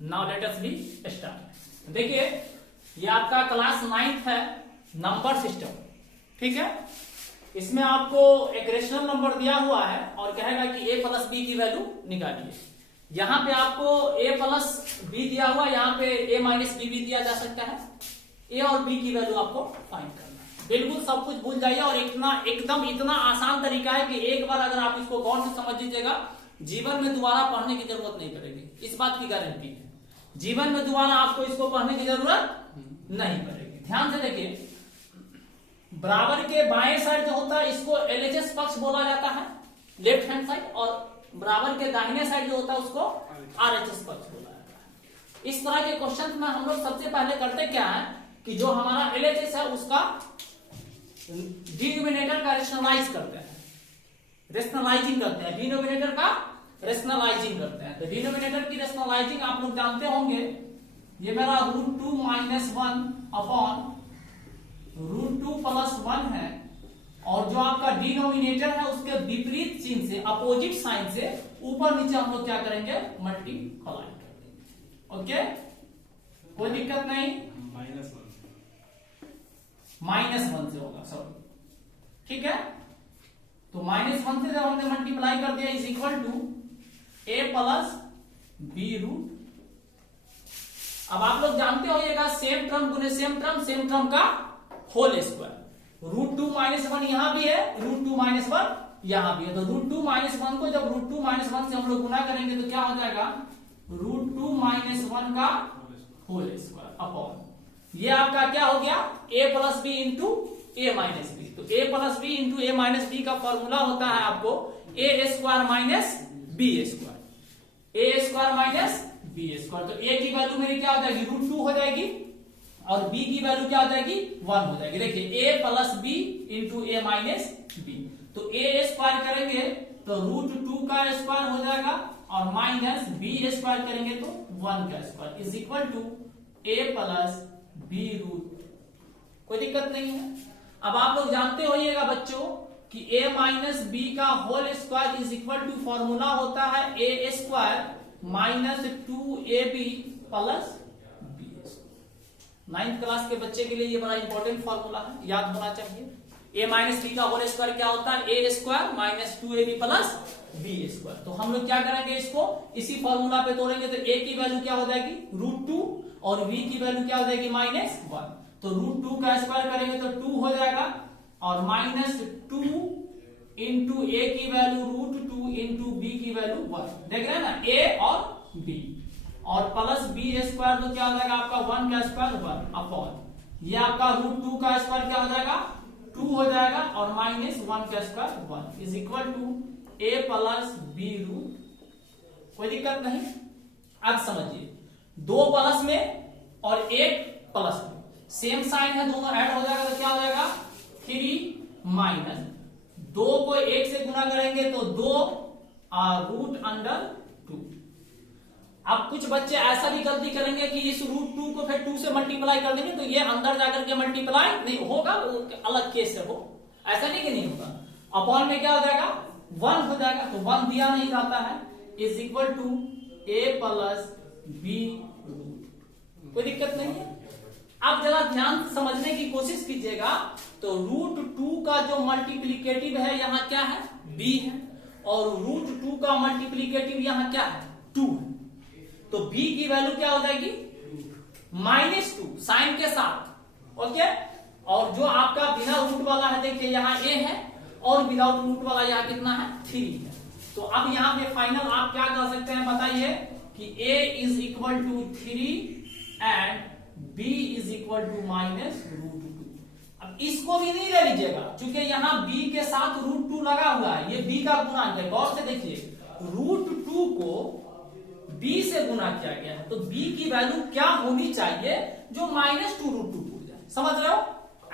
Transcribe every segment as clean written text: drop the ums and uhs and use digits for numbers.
Now let us B start. देखिए ये आपका क्लास 9th है, नंबर सिस्टम, ठीक है। इसमें आपको एक रेशनल नंबर दिया हुआ है और कहेगा कि a प्लस बी की वैल्यू निकालिए। यहाँ पे आपको a प्लस बी दिया हुआ, यहाँ पे a माइनस बी भी दिया जा सकता है। a और b की वैल्यू आपको फाइंड करना है। बिल्कुल सब कुछ भूल जाइए और इतना आसान तरीका है कि एक बार अगर आप इसको गौर से समझ लीजिएगा, जीवन में दोबारा पढ़ने की जरूरत नहीं पड़ेगी, इस बात की गारंटी है। जीवन में दोबारा आपको इसको पढ़ने की जरूरत नहीं पड़ेगी। ध्यान से देखिए, बराबर के बाएं साइड जो होता है इसको एलएचएस पक्ष बोला जाता है, लेफ्ट हैंड साइड, और बराबर के दाहिने साइड जो होता है उसको आरएचएस पक्ष बोला जाता है। इस तरह के क्वेश्चन में हम लोग सबसे पहले करते क्या है कि जो हमारा एलएचएस है उसका डिनोमिनेटर का रेशनलाइज करते हैं, रेशनलाइजिंग करते हैं, डिनोमिनेटर का रेशनलाइजिंग करते हैं। तो डिनोमिनेटर की रेशनलाइजिंग आप लोग जानते होंगे, ये मेरा √2 - 1 अपॉन √2 + 1 है, और जो आपका डिनोमिनेटर है उसके विपरीत चिन्ह से, अपोजिट साइन से ऊपर नीचे हम लोग क्या करेंगे, मल्टीप्लाई करेंगे। ओके, कोई दिक्कत नहीं, -1 से होगा, सॉरी, ठीक है। तो -1 से जब हमने मल्टीप्लाई कर दिया is equal to a plus b root. अब आप लोग जानते होइएगा सेम टर्म गुने सेम टर्म का होल स्क्वायर। √2 - 1 यहां भी है, √2 - 1 यहां भी है। तो √2 - 1 को जब √2 - 1 से हम लोग गुना करेंगे तो क्या हो जाएगा, √2 - 1 का होल स्क्वायर अपॉन, ये आपका क्या हो गया, a plus B into a minus B. तो a plus B into a minus B का फॉर्मूला होता है आपको a square minus b square, a square minus b square. तो a की वैल्यू मेरी क्या हो जाएगी, √2 हो जाएगी, और b की वैल्यू क्या हो जाएगी, 1 हो जाएगी। देखिए a plus B into a minus B, तो a स्क्वायर करेंगे तो √2 का स्क्वायर हो जाएगा, और माइनस b स्क्वायर करेंगे तो 1 का square is equal to a plus B root. कोई दिक्कत नहीं है। अब आप लोग जानते होइएगा बच्चों कि a माइनस बी का whole square is equal to formula होता है a square minus 2ab plus b। 9th class के बच्चे के लिए ये बड़ा इंपॉर्टेंट फॉर्मूला है, याद होना चाहिए। a माइनस बी का होल स्क्वायर क्या होता है, a square minus 2ab plus b square. तो हम लोग क्या करेंगे, इसको इसी फॉर्मूला पे तोड़ेंगे। तो a की वैल्यू क्या हो जाएगी, √2, और v की वैल्यू क्या हो जाएगी, -1। तो √2 का स्क्वायर करेंगे तो 2 हो जाएगा, और -2 इंटू a की वैल्यू √2 इंटू b की वैल्यू 1। देख रहे हैं ना, a और b, और प्लस b स्क्वायर तो क्या हो जाएगा आपका 1 का स्क्वायर 1 अपॉन, ये आपका √2 का स्क्वायर क्या हो जाएगा, 2 हो जाएगा, और -1 का square 1 is equal to a plus b root. कोई दिक्कत नहीं। अब समझिए, 2 प्लस में और 1 प्लस में सेम साइन है, दोनों ऐड हो जाएगा तो क्या हो जाएगा, 3 माइनस 2 को 1 से गुना करेंगे तो 2 √2। अब कुछ बच्चे ऐसा भी गलती करेंगे कि इस √2 को फिर 2 से मल्टीप्लाई कर देंगे, तो ये अंदर जाकर के मल्टीप्लाई नहीं होगा, अलग केस है वो, ऐसा नहीं कि नहीं होगा। अपॉन में क्या हो जाएगा, 1 हो जाएगा, तो 1 दिया नहीं जाता है, is equal to a plus b root. कोई दिक्कत नहीं है। अब जरा ध्यान से समझने की कोशिश कीजिएगा, तो √2 का जो मल्टीप्लीकेटिव है यहाँ क्या है, b है, और √2 का मल्टीप्लीकेटिव यहाँ क्या है, 2 है। तो b की वैल्यू क्या हो जाएगी, -2 साइन के साथ। ओके, और जो आपका बिना रूट वाला है, देखिए यहाँ a है, और विदाउट रूट वाला यहाँ कितना है, 3 है। तो अब यहाँ पे फाइनल आप क्या कर सकते हैं बताइए, कि a is equal to 3 and b is equal to -√2। अब इसको भी नहीं ले लीजिएगा, क्योंकि यहाँ b के साथ √2 लगा हुआ है, ये b का गुणांक है। गौर से देखिए, √2 को b से गुना किया गया है, तो b की वैल्यू क्या होनी चाहिए, जो -2√2 हो जाए। समझ रहे हो,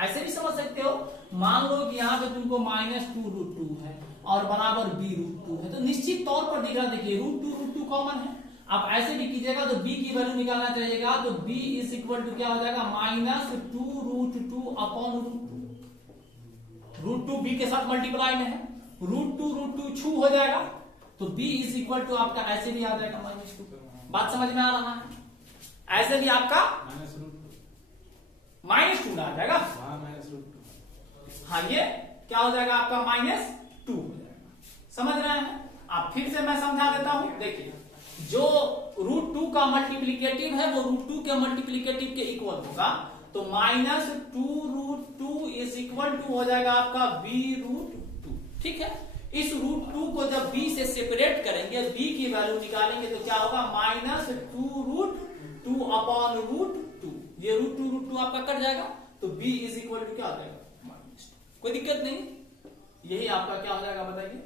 ऐसे भी समझ सकते हो। मान लो कि यहाँ पे तुमको -2√2 है और बराबर b√2 है, तो निश्चित तौर पर दिख रहा, देखिए √2 कॉमन है। आप ऐसे भी कीजिएगा तो b की वैल्यू निकालना चाहिएगा, तो b इज इक्वल टू क्या हो जाएगा, -2√2 अपॉन √2 b के साथ मल्टीप्लाई में है, √2 छू हो जाएगा, तो b इज इक्वल टू आपका ऐसे भी आ जाएगा -2। बात समझ में आ रहा है? ऐसे भी आपका -2 आ जाएगा। हाँ, ये क्या हो जाएगा आपका -2 हो जाएगा। समझ रहे हैं? आप फिर से मैं समझा देता हूं। देखिए, जो √2 का मल्टीप्लीकेटिव है वो √2 के मल्टीप्लीकेटिव के इक्वल होगा, तो -2√2 इज इक्वल टू हो जाएगा आपका b√2। ठीक है, इस √2 को जब b से सेपरेट करेंगे, b की वैल्यू निकालेंगे तो क्या होगा, -2√2 अपॉन √2। ये √2 आपका कट जाएगा, तो b इज इक्वल टू क्या हो जाएगा, -2। कोई दिक्कत नहीं, यही आपका क्या हो जाएगा बताइए,